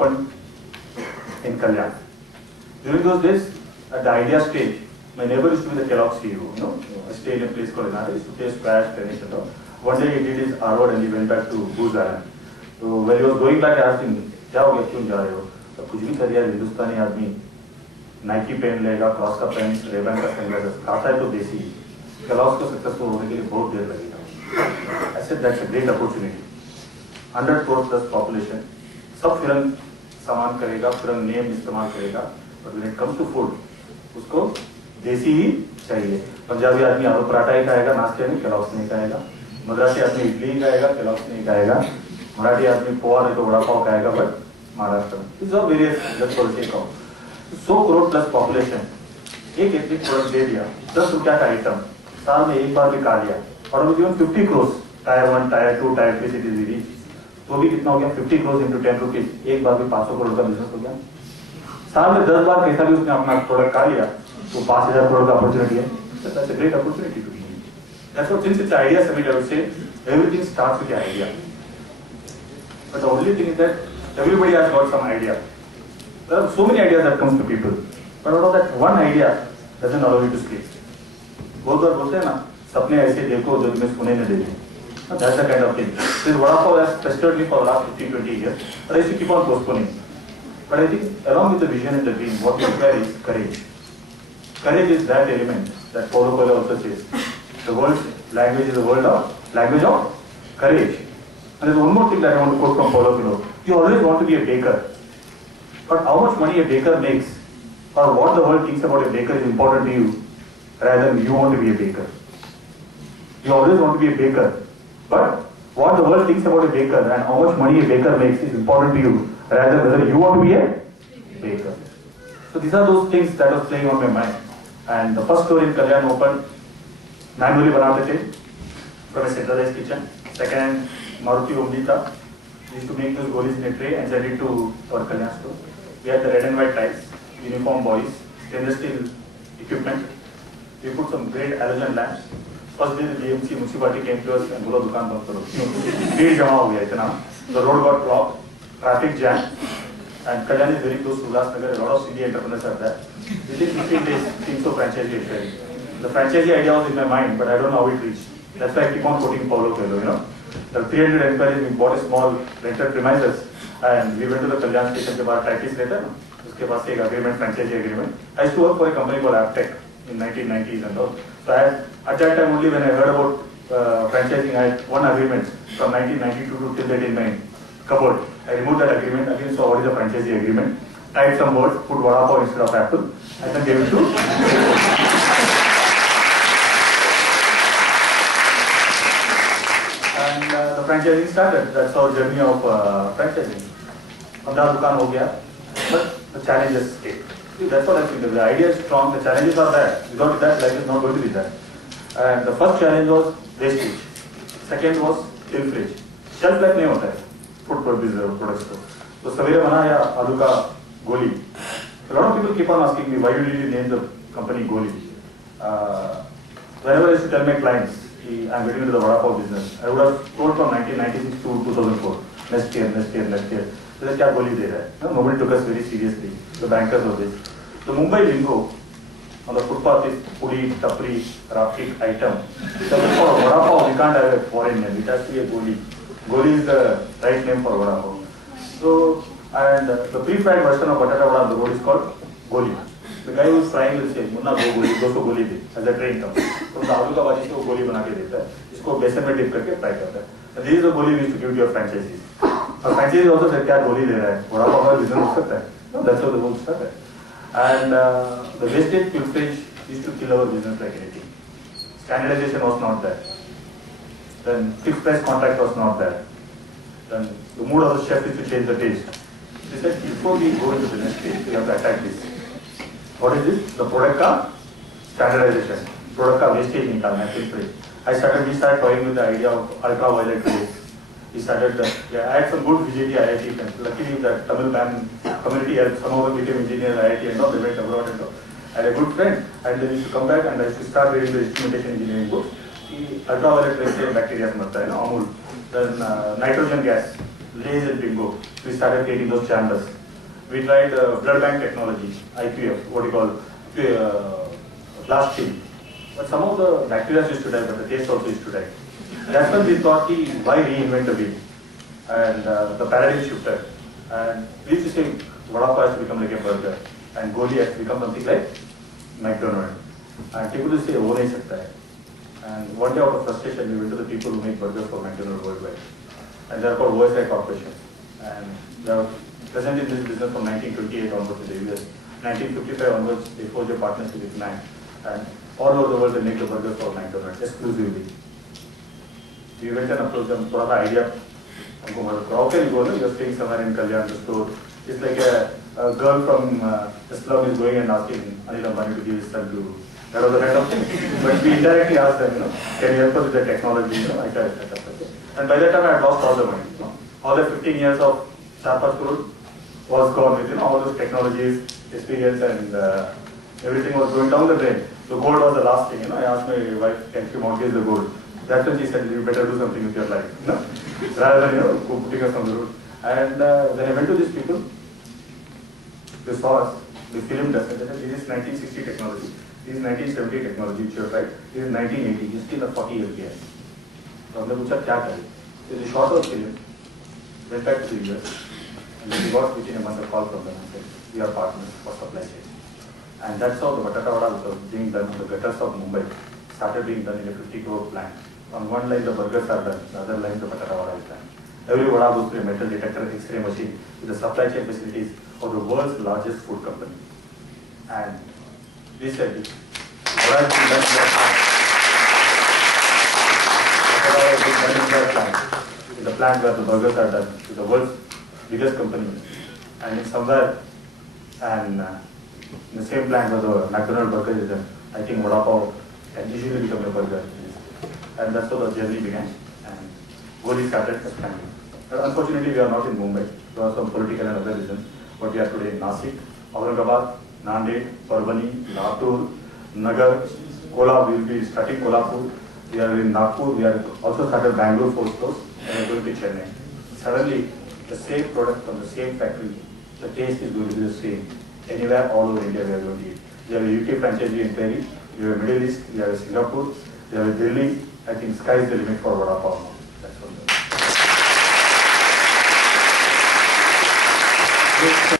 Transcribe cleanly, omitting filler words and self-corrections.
in Kalyan. During those days, at the idea stage, my neighbor used to be the Kellogg CEO. I stayed in a place called Inari, used to play squash, tennis and all. One day he did his R-word and he went back to Booz Island. So when he was going back, I asked him, क्या हो गया, क्यों जा रहे हो? तो कुछ भी कर यार, हिंदुस्तानी आदमी नाइकी पहन लेगा, क्रॉस का पैंट, रेबन का सनग्लासेस, खाता है तो देसी। Kellogg's को सक्सेसफुल होने के लिए बहुत देर लगेगा। I said that's a great opportunity. 100 crore plus population, सब फिल्म सामान करेगा, फिल्म नेम इस्तेमाल करेगा, but when it comes to food, उसको देसी ही चाहिए। पंजाबी आदमी आलू पराठा ही खाएगा, नाश्ते में Kellogg's नहीं खाएगा। मद्रासी आदमी इडली ही खाएगा, Kellogg's नहीं खाएगा। मराठी आदमी पोहा नहीं तो वड़ा पाव खाएगा, बट महाराष्ट्र में। These are various just for the sake of 100 crore plus population, एक एथनिक प्रोडक्ट दे दिया, 10 रुपया का आइटम, साल में एक बार भी खा लिया, और अभी जीवन 50 crores, tyre 1, tyre 2, tyre 3 cities भी, तो भी कितना हो गया 50 crores into 10 rupees, एक बार भी 500 करोड़ का बिजनेस हो गया। साल में 10 बार कैसा भी उसने अपना प्रोडक्ट खा लिया, तो 5000 करोड़ का अपॉर्चुनिटी है। That's a great opportunity to be. That's what, since it's an idea summit, I would say everything starts with the idea. But the only thing is that everybody has got some idea. There are so many ideas that comes to people, but out of that one idea doesn't allow you to sleep. बहुत बार बोलते हैं ना, सपने ऐसे देखो जो तुम्हें सुने न देते। That's the kind of thing. This Vadapav has pestered me for the last 15-20 years, but I used to keep on postponing. But I think along with the vision and the dream, what we require is courage. Courage is that element that Paulo Coelho also says. The world's language is the language of courage. And there's one more thing that I want to quote from Paulo Coelho. You always want to be a baker, but how much money a baker makes, or what the world thinks about a baker is important to you, rather than you want to be a baker. You always want to be a baker, but what the world thinks about a baker and how much money a baker makes is important to you, rather than whether you want to be a baker. So these are those things that was playing on my mind. And the first store in Kalyan opened manually banate the from a centralized kitchen. Second, Maruti Omnita used to make those goalies in a tray and send it to our Kalyan store. We had the red and white tiles, uniform boys, stainless steel equipment. We put some great halogen lamps. First day the BMC municipality came to us and बोला दुकान बंद करो। भीड़ जमा हो गया इतना। The road got blocked, traffic jam, and Kalyan is very close to Ulhasnagar. A lot of city entrepreneurs are there. Within 15 days, teams of franchisee appeared. The franchisee idea was in my mind, but I don't know how it reached. That's why I keep on quoting Paulo Coelho. The 300 inquiries, we bought a small rented premises, and we went to the Kalyan station के बाद practice later. उसके बाद से एक agreement, franchisee agreement. I used to work for a company called Aptech in 1990s and all. So at that time only when I heard about franchising, I had one agreement from 1992 to till date in my cupboard. I removed that agreement, again saw what is a franchisee agreement, typed some words, put Vadapav instead of Apple, and then gave it to and the franchising started. That's our journey of franchising. Hamda dukaan ho gaya, but the challenges came. That's what I think. The idea is strong, the challenges are there. Without that, life is not going to be there. And the first challenge was wastage. Second was pilferage. Shelf life नहीं होता है food products को. तो सवेरे बनाया आलू का गोली. A lot of people keep on asking me, why did you name the company Goli? Whenever I used to tell my clients, I'm getting into the Vadapav business, I would have told from 1996 to 2004, next year. So क्या गोली दे रहा है? Nobody took us very seriously. The bankers of this. The Mumbai lingo on the footpath is puri, tapri, rapik item. So for Vadapav, we can't have a foreign name. It has to be a Goli. Goli is the right name for Vadapav. So, and the pre-fried version of batata vada on the road is called Goli. The guy who is frying will say, Munna do Goli, dosto Goli de, as a train comes. From the aloo ka bhaji se wo Goli bana ke deta hai. Isko besan mein dip karke fry karta hai. And this is the Goli we used to give to your franchisees. Our franchisees also said, क्या गोली दे रहा है? Vadapav का business हो सकता है. No, that's how the whole started. And the wastage pilferage used to kill our business like anything. Standardization was not there. Then fixed price contract was not there. Then the mood of the chef is to change the taste. They said, before we go into the next stage, we have to attack this. What is this? The product ka standardization. Product ka wastage nikalna hai, pilferage. We started toying with the idea of ultraviolet rays. We started, I had some good VJT IIT friends. Luckily, the Tamil man community helped. Some of them became engineers IIT and all. They went abroad and all. I had a good friend, and they used to come back and I used to start reading the instrumentation engineering books. Ultraviolet rays से bacteria मरता है ना, Amul. Then nitrogen gas. Lays and Bingo. We started creating those chambers. We tried blood bank technology, IPF, what you call blast chill. But some of the bacteria used to die, but the taste also used to die. That's when we thought, why reinvent the wheel? And the paradigm shifted. And we used to say, Vadapav has to become like a burger, and Goli has to become something like McDonald's. And people used to say, oh, nahi sakta hai. And one day out of frustration, we went to the people who make burgers for McDonald's worldwide. And they are called OSI Corporation. And they are present in this business from 1928 onwards in the US. 1955 onwards, they forged a partnership with Mac. And all over the world, they make the burgers for McDonald's exclusively. We went and approached them, thought the idea. How can you go? You're staying somewhere in Kalyan, the store. It's like a girl from the slum is going and asking Anil Ambani to give his son to. That was the kind of thing. But we indirectly asked them, can you help us with the technology? And by that time, I had lost all the money. All the 15 years of 4-5 crore was gone with all those technologies, experience, and everything was going down the drain. The gold was the last thing. I asked my wife, can she mortgage the gold? That's when she said, you better do something with your life. Rather than putting us on the road. And when I went to these people, they saw us, they filmed us, and they said, this is 1960 technology. This is 1970 technology, which you have tried. This is 1980. You still have 40 years behind. So हमने पूछा क्या करें? So they shot our film, went back to the US, and then we got within a month a call from them and said, we are partners for supply chain. And that's how the Batata Vada was being done on the gutters of Mumbai, started being done in a 50 crore plant. On one line the burgers are done, the other line the Batata Vada is done. Every Vada goes through a metal detector X-ray machine with the supply chain facilities of the world's largest food company. And we said, what has been done in that plant? In the plant where the burgers are done, with the world's biggest company. And it's somewhere, and in the same plant where the McDonald's burger is done, I think Vadapav can easily become a burger. And that's how the journey began. And Goli started expanding. Unfortunately, we are not in Mumbai. There are some political and other reasons. But we are today in Nasik, Aurangabad, Nanded, Parbhani, Latur, Nagar, Kola. We will be starting Kolhapur. We are in Nagpur. We are also started Bangalore 4 stores, and we are going to Chennai. Suddenly, the same product from the same factory, the taste is going to be the same. Anywhere, all over India, we are going to eat. We have a UK franchisee in Delhi. We have a Middle East. We have a Singapore. We have a Delhi. I think sky is the limit for Vadapav. That's what.